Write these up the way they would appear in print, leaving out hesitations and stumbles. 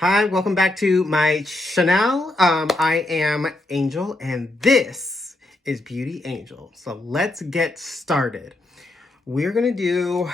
Hi, welcome back to my channel. I am Angel and this is Beauty Angel. So let's get started. We're gonna do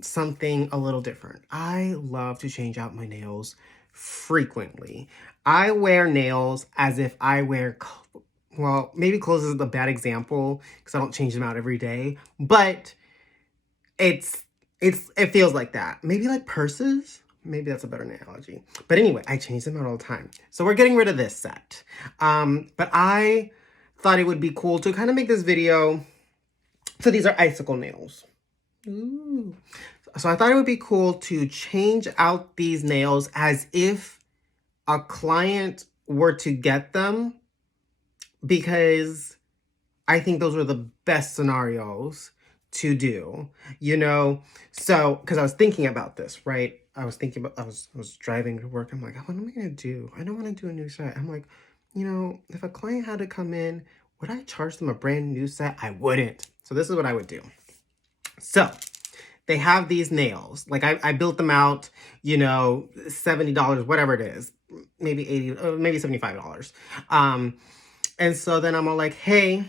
something a little different. I love to change out my nails frequently. I wear nails as if I wear, well, maybe clothes is a bad example because I don't change them out every day, but it's it feels like that. Maybe like purses. Maybe that's a better analogy. But anyway, I change them out all the time. So we're getting rid of this set. But I thought it would be cool to kind of make this video. So these are icicle nails. Ooh. So I thought it would be cool to change out these nails as if a client were to get them, because I think those are the best scenarios to do, so because I was thinking about this, right? I was driving to work. I'm like, what am I gonna do? I don't want to do a new set. I'm like, if a client had to come in, would I charge them a brand new set? I wouldn't. So this is what I would do. So they have these nails. Like I built them out, $70, whatever it is, maybe 80, maybe $75. And so then I'm all like, hey,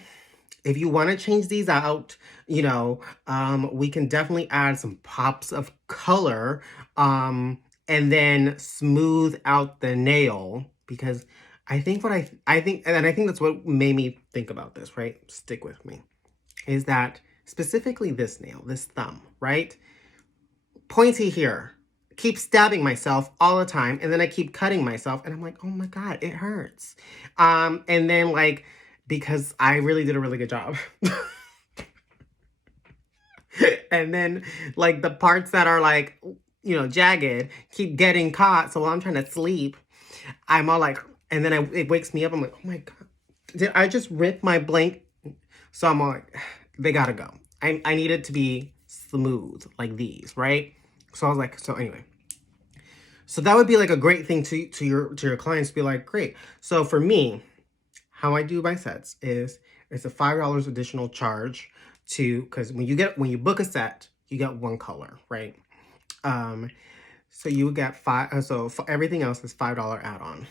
if you want to change these out, we can definitely add some pops of color, and then smooth out the nail, because I think I think that's what made me think about this, right? Stick with me. Is that specifically this nail, this thumb, right? Pointy here. Keep stabbing myself all the time, and then I keep cutting myself, and I'm like, oh my God, it hurts. And then because I really did a really good job. And then the parts that are jagged keep getting caught. So while I'm trying to sleep, I'm all like, and then it wakes me up. I'm like, oh my God, did I just rip my blank? So I'm all like, they gotta go. I need it to be smooth like these, right? So I was like, so anyway. So that would be like a great thing to your clients to be like, great. So for me, how I do my sets is it's a $5 additional charge because when you book a set, you get one color, right? So you would get for everything else is $5 add-on.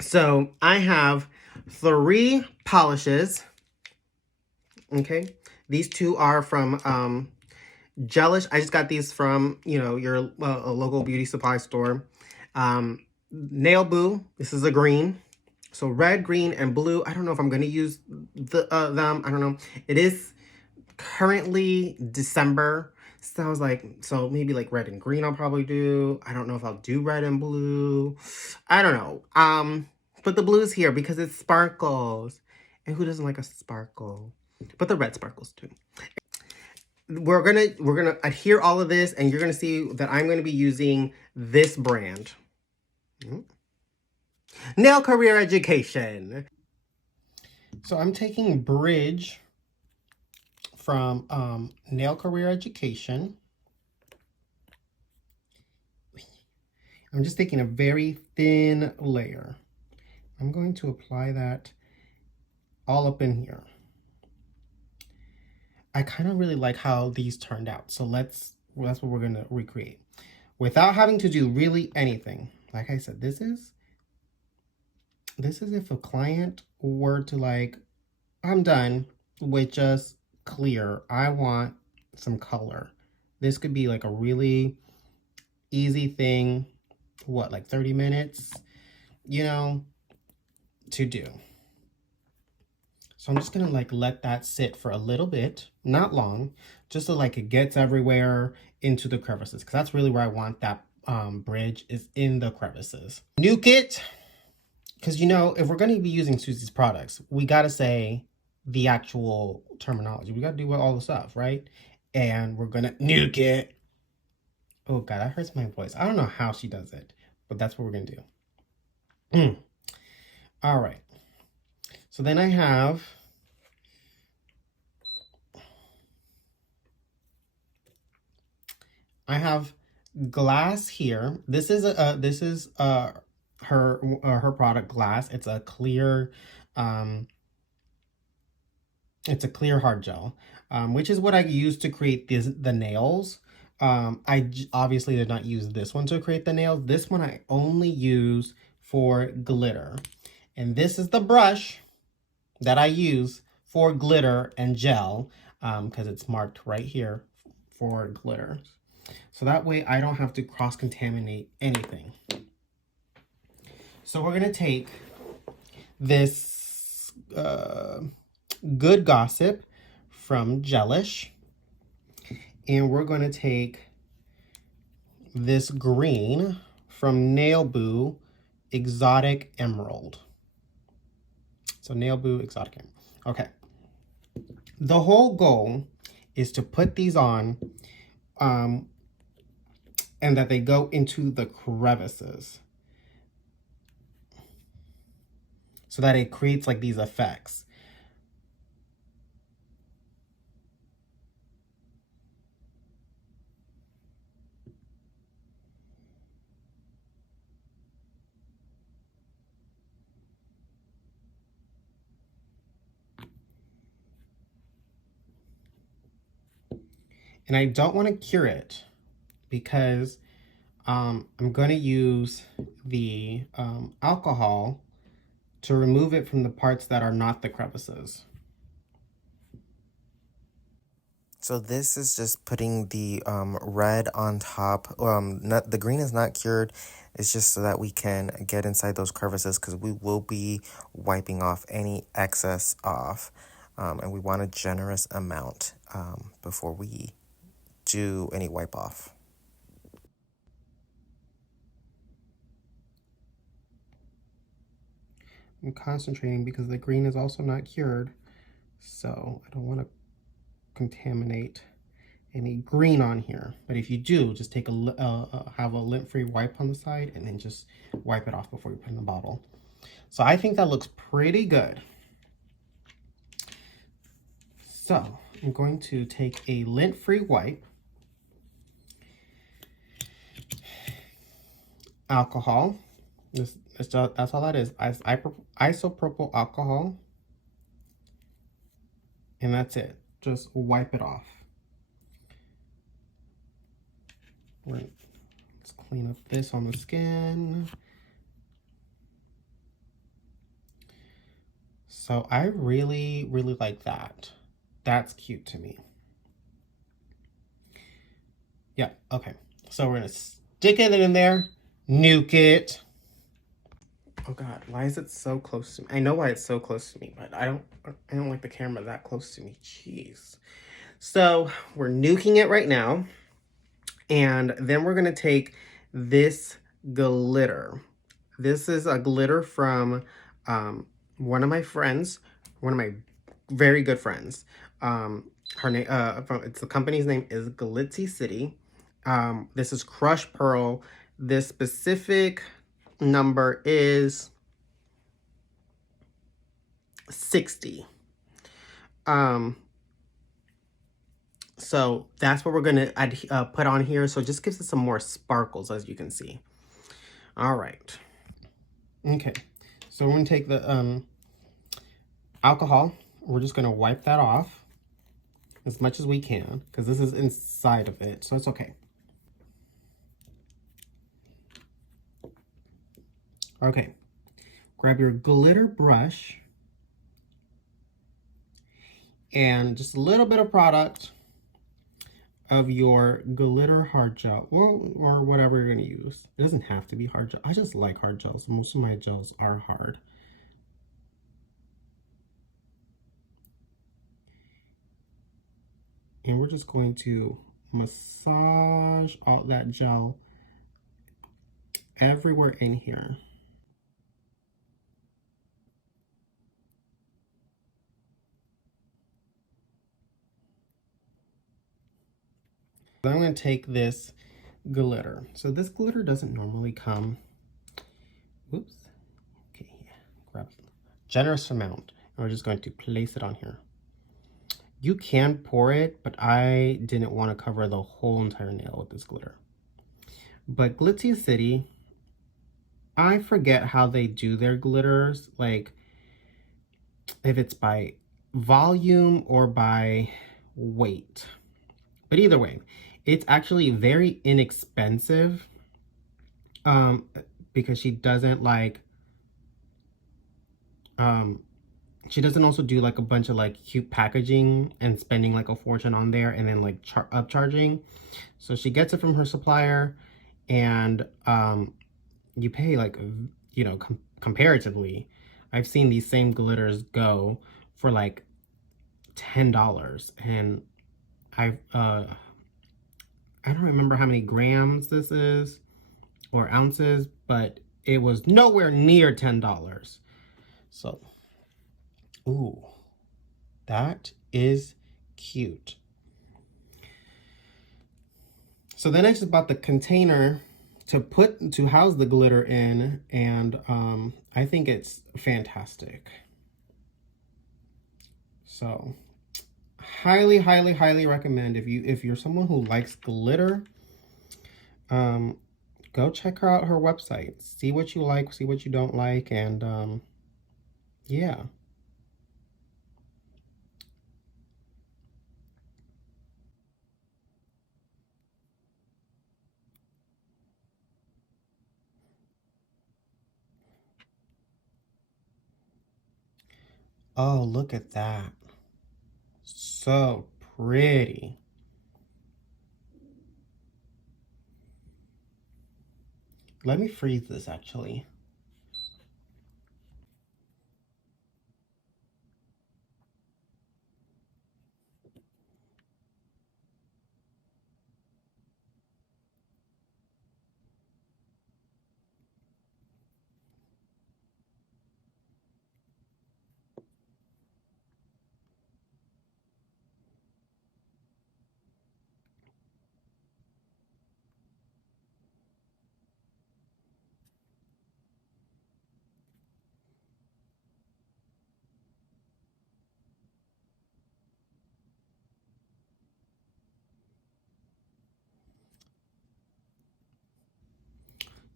So I have 3 polishes. Okay, these 2 are from Gelish. I just got these from your local beauty supply store. Nail Boo. This is a green. So red, green, and blue. I don't know if I'm going to use them. I don't know. It is currently December. So I was like, so maybe like red and green I'll probably do. I don't know if I'll do red and blue. I don't know. But the blue's here because it sparkles. And who doesn't like a sparkle? But the red sparkles too. We're gonna adhere all of this, and you're gonna see that I'm gonna be using this brand. Nail Career Education. So I'm taking Bridge from Nail Career Education. I'm just taking a very thin layer. I'm going to apply that all up in here. I kind of really like how these turned out. So that's what we're going to recreate without having to do really anything. Like I said, this is if a client were to I'm done with just clear. I want some color. This could be like a really easy thing. What, like 30 minutes, to do. So I'm just going to let that sit for a little bit, not long, just so it gets everywhere into the crevices. Because that's really where I want that bridge, is in the crevices. Nuke it. Because, if we're going to be using Susie's products, we got to say the actual terminology. We got to do all the stuff, right? And we're going to nuke it. Oh, God, that hurts my voice. I don't know how she does it, but that's what we're going to do. All right. So then I have glass here. This is her product, Glass. It's a clear hard gel, which is what I use to create the nails. Obviously did not use this one to create the nails. This one I only use for glitter. And this is the brush that I use for glitter and gel, because it's marked right here for glitter. So that way I don't have to cross-contaminate anything. So we're going to take this Good Gossip from Gelish, and we're going to take this green from Nail Boo Exotic Emerald. So Nail Boo Exotic Emerald. Okay. The whole goal is to put these on and that they go into the crevices so that it creates like these effects. And I don't want to cure it because I'm going to use the alcohol to remove it from the parts that are not the crevices. So this is just putting the red on top. The green is not cured. It's just so that we can get inside those crevices because we will be wiping off any excess off. And we want a generous amount before we do any wipe off. I'm concentrating because the green is also not cured. So I don't want to contaminate any green on here. But if you do, just take have a lint-free wipe on the side and then just wipe it off before you put it in the bottle. So I think that looks pretty good. So I'm going to take a lint-free wipe, alcohol. That's all that is. Isopropyl alcohol. And that's it. Just wipe it off. Let's clean up this on the skin. So I really, really like that. That's cute to me. Yeah, okay. So we're gonna stick it in there, nuke it. Oh God, why is it so close to me? I know why it's so close to me, but I don't like the camera that close to me. Jeez. So we're nuking it right now. And then we're gonna take this glitter. This is a glitter from one of my friends, one of my very good friends. Her name, it's the company's name is Glitzy City. This is Crush Pearl. This specific number is 60. So that's what we're gonna put on here. So it just gives it some more sparkles, as you can see. All right. Okay. So we're gonna take the alcohol. We're just gonna wipe that off as much as we can because this is inside of it, so it's okay. Okay. Grab your glitter brush and just a little bit of product of your glitter hard gel, well, or whatever you're gonna use. It doesn't have to be hard gel. I just like hard gels. Most of my gels are hard. And we're just going to massage all that gel everywhere in here. Then I'm going to take this glitter. So this glitter doesn't normally come. Oops. Okay, yeah. Grab a generous amount. And we're just going to place it on here. You can pour it, but I didn't want to cover the whole entire nail with this glitter. But Glitzy City, I forget how they do their glitters. Like, if it's by volume or by weight. But either way, It's actually very inexpensive, um, because she doesn't like, um, she doesn't also do like a bunch of like cute packaging and spending like a fortune on there and then like upcharging. So she gets it from her supplier, and you pay like, comparatively. I've seen these same glitters go for like $10, and I've I don't remember how many grams this is or ounces, but it was nowhere near $10. So, ooh, that is cute. So then I just bought the container to house the glitter in, and I think it's fantastic. So highly, highly, highly recommend, if you're someone who likes glitter, um, go check her out, her website. See what you like, see what you don't like, and yeah. Oh, look at that. So pretty. Let me freeze this actually.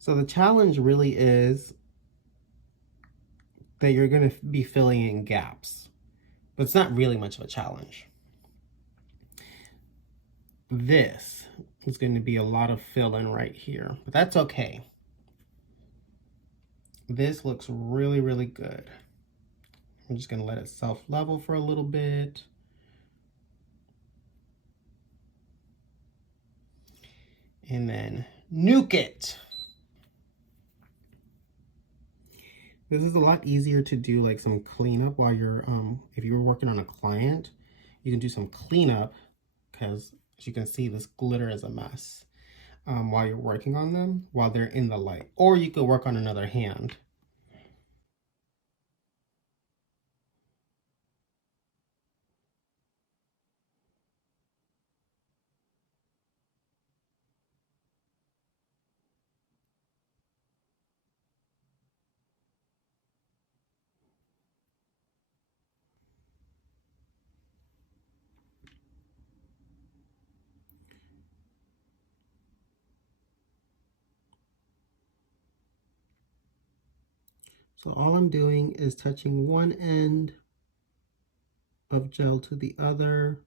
So the challenge really is that you're going to be filling in gaps, but it's not really much of a challenge. This is going to be a lot of fill-in right here, but that's okay. This looks really, really good. I'm just going to let it self-level for a little bit. And then nuke it. This is a lot easier to do like some cleanup while you're, if you're working on a client, you can do some cleanup, because as you can see, this glitter is a mess, while you're working on them, while they're in the light. Or you could work on another hand. So all I'm doing is touching one end of gel to the other,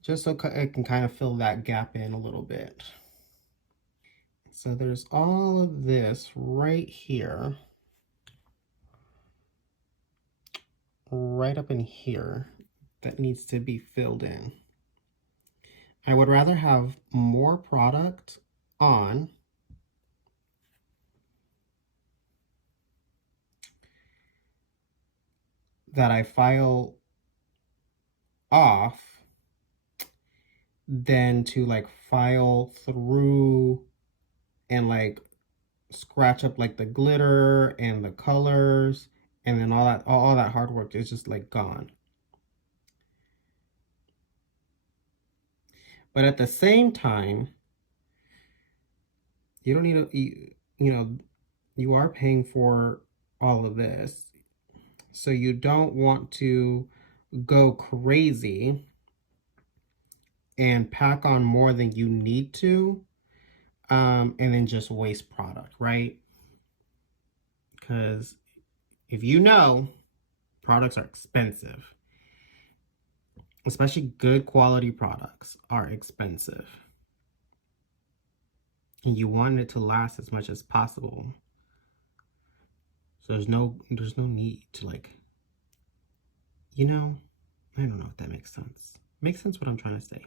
just so it can kind of fill that gap in a little bit. So there's all of this right here, right up in here, that needs to be filled in. I would rather have more product on that I file off than to like file through and like scratch up like the glitter and the colors, and then all that hard work is just like gone. But at the same time, you don't need to, you are paying for all of this. So you don't want to go crazy and pack on more than you need to, and then just waste product, right? Because if you know, products are expensive. especially good quality products, are expensive. And you want it to last as much as possible. So there's no need to, like, you know, I don't know if that makes sense. Makes sense what I'm trying to say.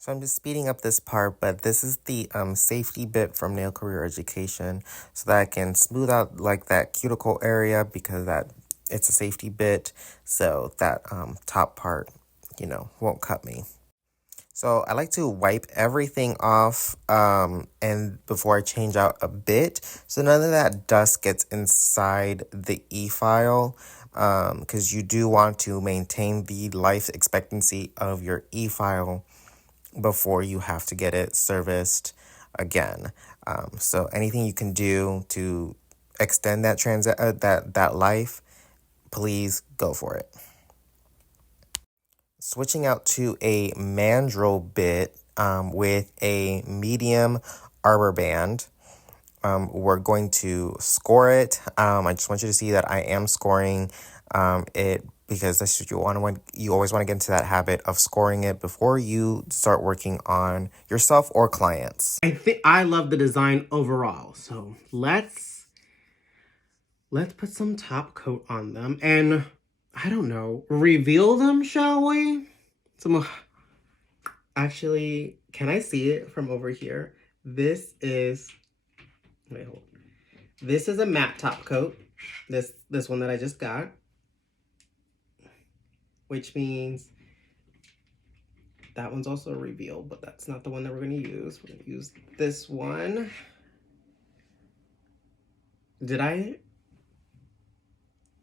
So I'm just speeding up this part, but this is the safety bit from Nail Career Education, so that I can smooth out like that cuticle area, because that it's a safety bit, so that top part, won't cut me. So I like to wipe everything off and before I change out a bit, so none of that dust gets inside the e-file, because you do want to maintain the life expectancy of your e-file before you have to get it serviced again. So anything you can do to extend that that life, please go for it. Switching out to a mandrel bit with a medium arbor band. We're going to score it. I just want you to see that I am scoring it, because that's what you always want to get into that habit of scoring it before you start working on yourself or clients. I think I love the design overall. So let's put some top coat on them and, I don't know, reveal them, shall we? Actually, can I see it from over here? This is, wait, hold on. This is a matte top coat. This one that I just got. Which means that one's also a reveal, but that's not the one that we're going to use. We're going to use this one.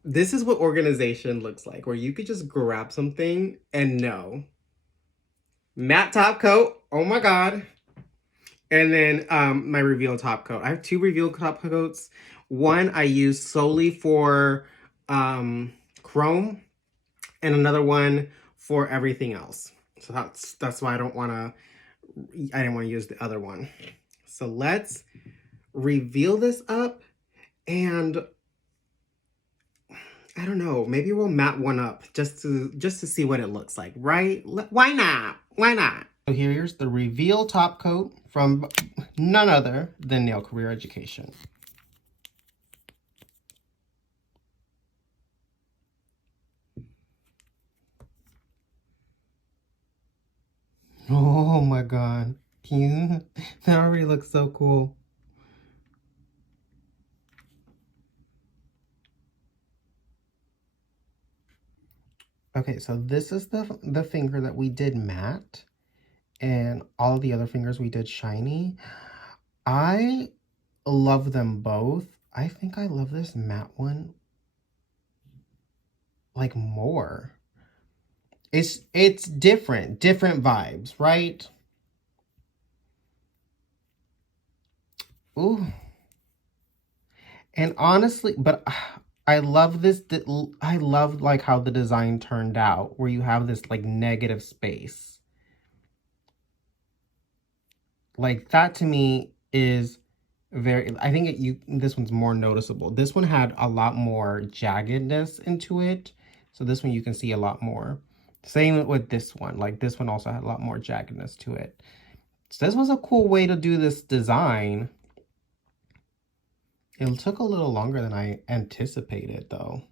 This is what organization looks like, where you could just grab something and know. Matte top coat. Oh my God. And then my reveal top coat. I have 2 reveal top coats. One I use solely for chrome, and another one for everything else. So that's why I didn't want to use the other one. So let's reveal this up, and I don't know, maybe we'll matte one up just to see what it looks like, right? Why not? Why not? So here's the reveal top coat from none other than Nail Career Education. Oh my God. That already looks so cool. Okay, so this is the finger that we did matte, and all the other fingers we did shiny. I love them both. I think I love this matte one like more. It's different vibes, right? Ooh. And honestly, but I love this. I love like how the design turned out, where you have this like negative space. Like that to me is very, I think this one's more noticeable. This one had a lot more jaggedness into it. So this one you can see a lot more. Same with this one. Like this one also had a lot more jaggedness to it. So this was a cool way to do this design. It took a little longer than I anticipated though.